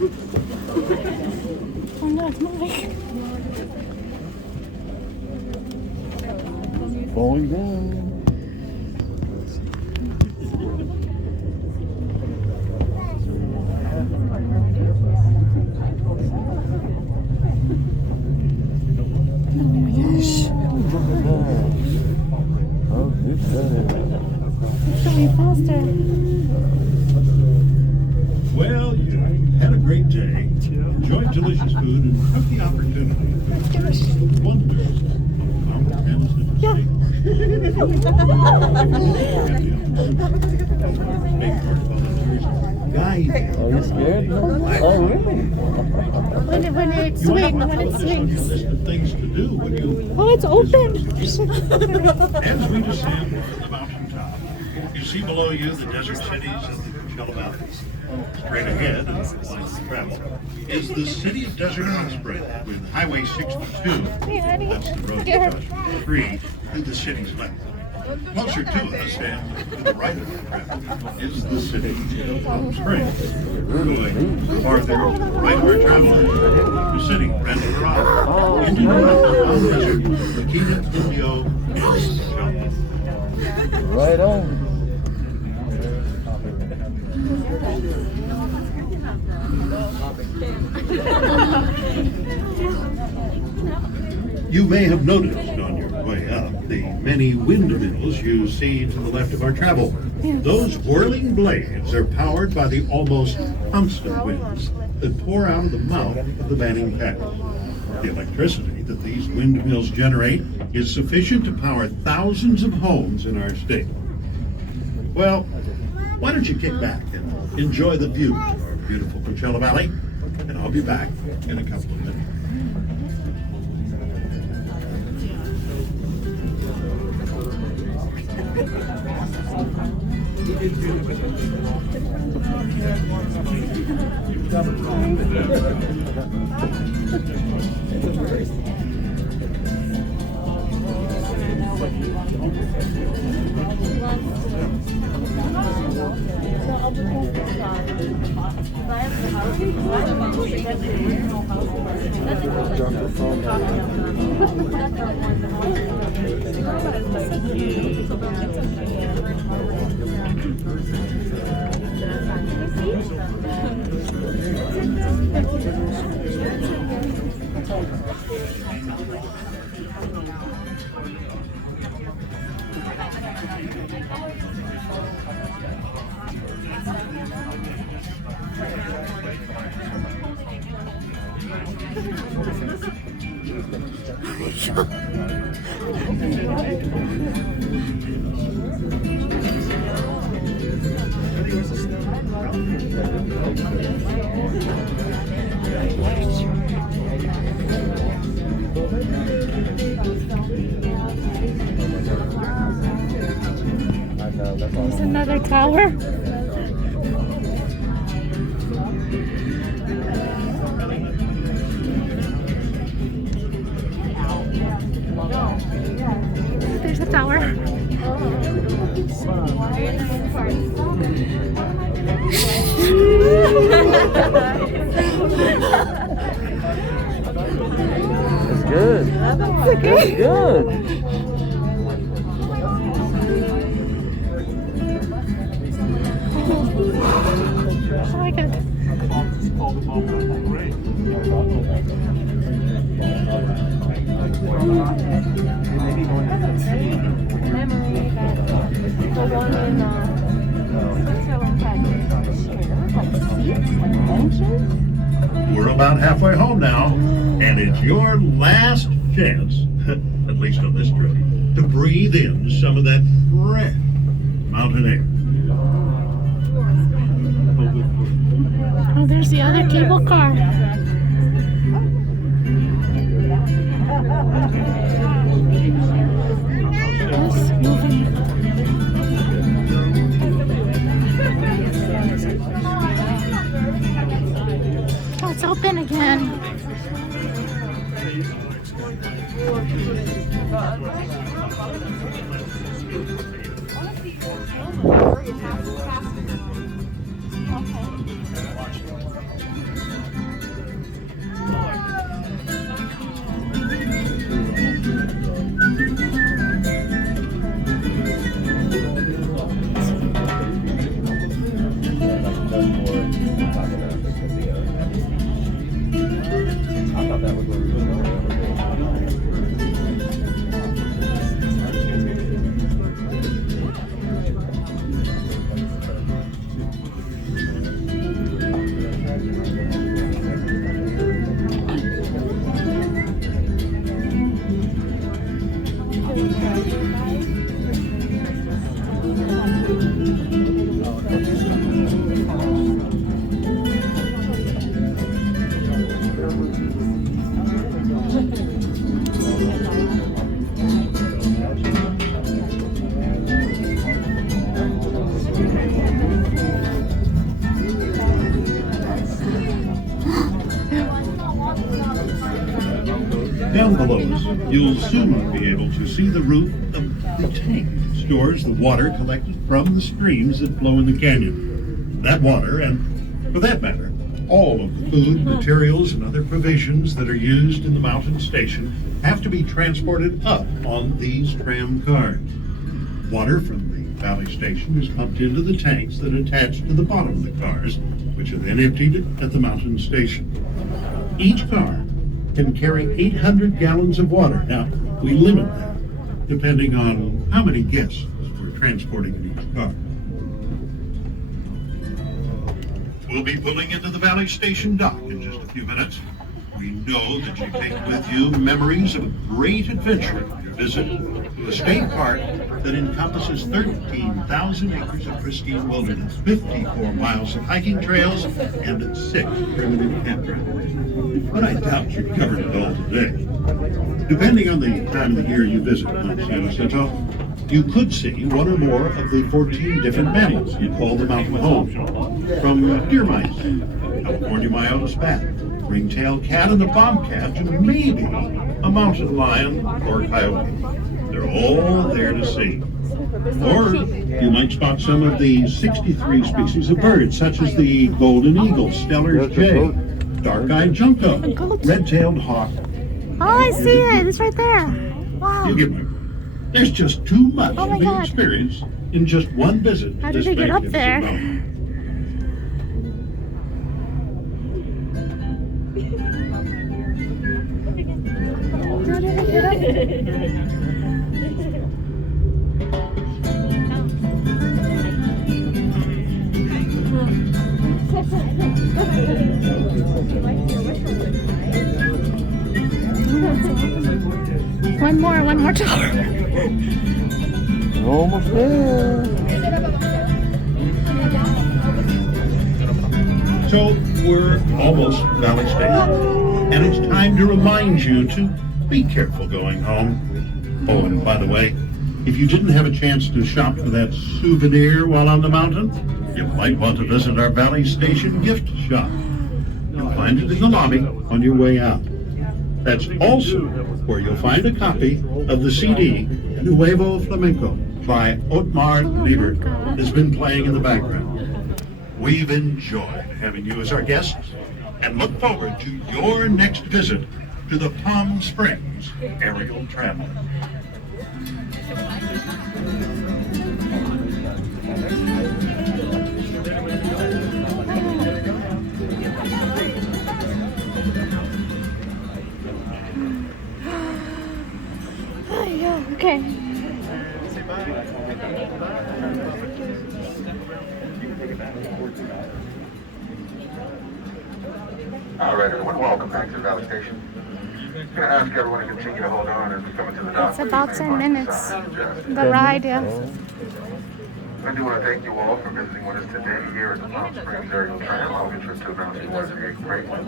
Oh no, it's moving. Falling down. Oh, good. It's going faster. Well, you had a great day, enjoyed delicious food, and took the opportunity to experience wonders of Tram, Mississippi. Guide. Are you scared? Oh, really? When it You might swings, want when to it put this on your swings. list of things to do when you Oh, it's open. As we descend from the mountaintop, you see below you the desert cities of the Coachella Valley. Straight ahead, and lines of travel, is the city of Desert Hot Springs with Highway 62. That's the road that crosses free through the city's left. Closer to us and to the right of the track is the city of Hot Springs. Going farther to the right of our travel, the city of Randall Drive, into the Mount Desert, Bikini, Indio, and Coachella. Right on. You may have noticed on your way up the many windmills you see to the left of our travel. Those whirling blades are powered by the almost constant winds that pour out of the mouth of the Manning Pass. The electricity that these windmills generate is sufficient to power thousands of homes in our state. Well, why don't you kick back and enjoy the view of our beautiful Coachella Valley, and I'll be back in a couple of minutes. There's another tower. There's a tower. That's good. That's good. Oh my god. Memory that the one in Switzerland had chairs, like seats and benches. We're about halfway home now, and it's your last chance, at least on this trip, to breathe in some of that fresh mountain air. Oh, there's the other cable car. It's moving. Oh, it's open again. I thought that was where we were going. Down below us, you'll soon be able to see the roof of the tank that stores the water collected from the streams that flow in the canyon. That water, and for that matter, all of the food, materials, and other provisions that are used in the mountain station have to be transported up on these tram cars. Water from the valley station is pumped into the tanks that attach to the bottom of the cars, which are then emptied at the mountain station. Each car can carry 800 gallons of water. Now, we limit that depending on how many guests we're transporting in each car. We'll be pulling into the Valley Station dock in just a few minutes. We know that you take with you memories of a great adventure on your visit to a state park that encompasses 13,000 acres of pristine wilderness, 54 miles of hiking trails, and 6 primitive campgrounds. But I doubt you've covered it all today. Depending on the time of the year you visit Mount Cielo, you could see one or more of the 14 different mammals you call the mountain home. From deer mice, California Myotis bat, ring-tailed cat and the bobcat, to maybe a mountain lion or coyote. They're all there to see. Or you might spot some of the 63 species of birds, such as the golden eagle, Steller's jay, dark-eyed junco, red-tailed hawk. Oh, I see it. It's right there. Wow. You get me. There's just too much Oh to my be God. experienced in just one visit. How to did this they get up magnificent there? mountain. How did they get up there? One more tower. Almost there. So we're almost Valley Station, and it's time to remind you to be careful going home. Oh, and by the way, if you didn't have a chance to shop for that souvenir while on the mountain, you might want to visit our Valley Station gift shop. You'll find it in the lobby on your way out. That's also where you'll find a copy of the CD Nuevo Flamenco by Otmar Liebert that's been playing in the background. We've enjoyed having you as our guests and look forward to your next visit to the Palm Springs aerial travel. There you go. Okay. All right, everyone, welcome back to Valley Station. I'm going to ask everyone to continue to hold on as we come into the dock. It's about 10 minutes. The 10 ride, yeah. I do want to thank you all for visiting with us today here at the Palm Springs Aerial Tram. I hope your trip to the mountains was a great one.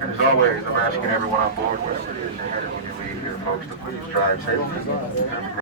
And as always, I'm asking everyone on board, wherever it is you're headed when you leave here, folks, to please drive safely.